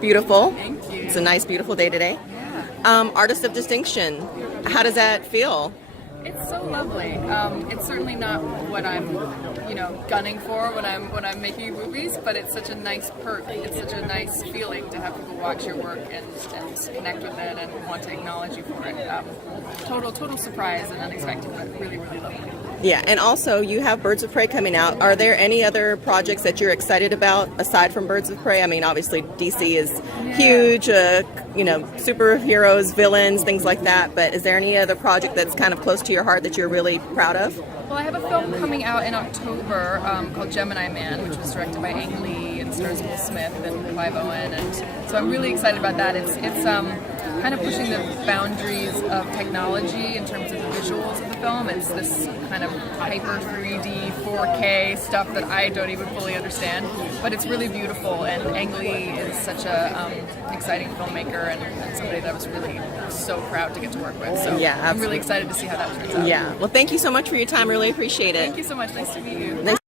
Beautiful. Thank you. It's a nice, beautiful day today. Artist of distinction. How does that feel? It's so lovely. It's certainly not what I'm, gunning for when I'm making movies, but it's such a nice perk. It's such a nice feeling to have people watch your work and connect with it and want to acknowledge you for it. Total surprise and unexpected, but really, really lovely. Yeah, and also you have Birds of Prey coming out. Are there any other projects that you're excited about aside from Birds of Prey? I mean, obviously DC is huge, superheroes, villains, things like that. But is there any other project that's kind of close to your heart that you're really proud of? Well, I have a film coming out in October called Gemini Man, which was directed by Ang Lee and stars Will Smith and Clive Owen, and so I'm really excited about that. It's kind of pushing the boundaries of technology in terms of the visuals of the film. It's this kind of hyper 3D 4K stuff that I don't even fully understand, but it's really beautiful, and Ang Lee is such a exciting filmmaker and somebody that I was really so proud to get to work with. So yeah, I'm really excited to see how that turns out. Yeah. Well, thank you so much for your time. Really appreciate it. Thank you so much. Nice to meet you. Nice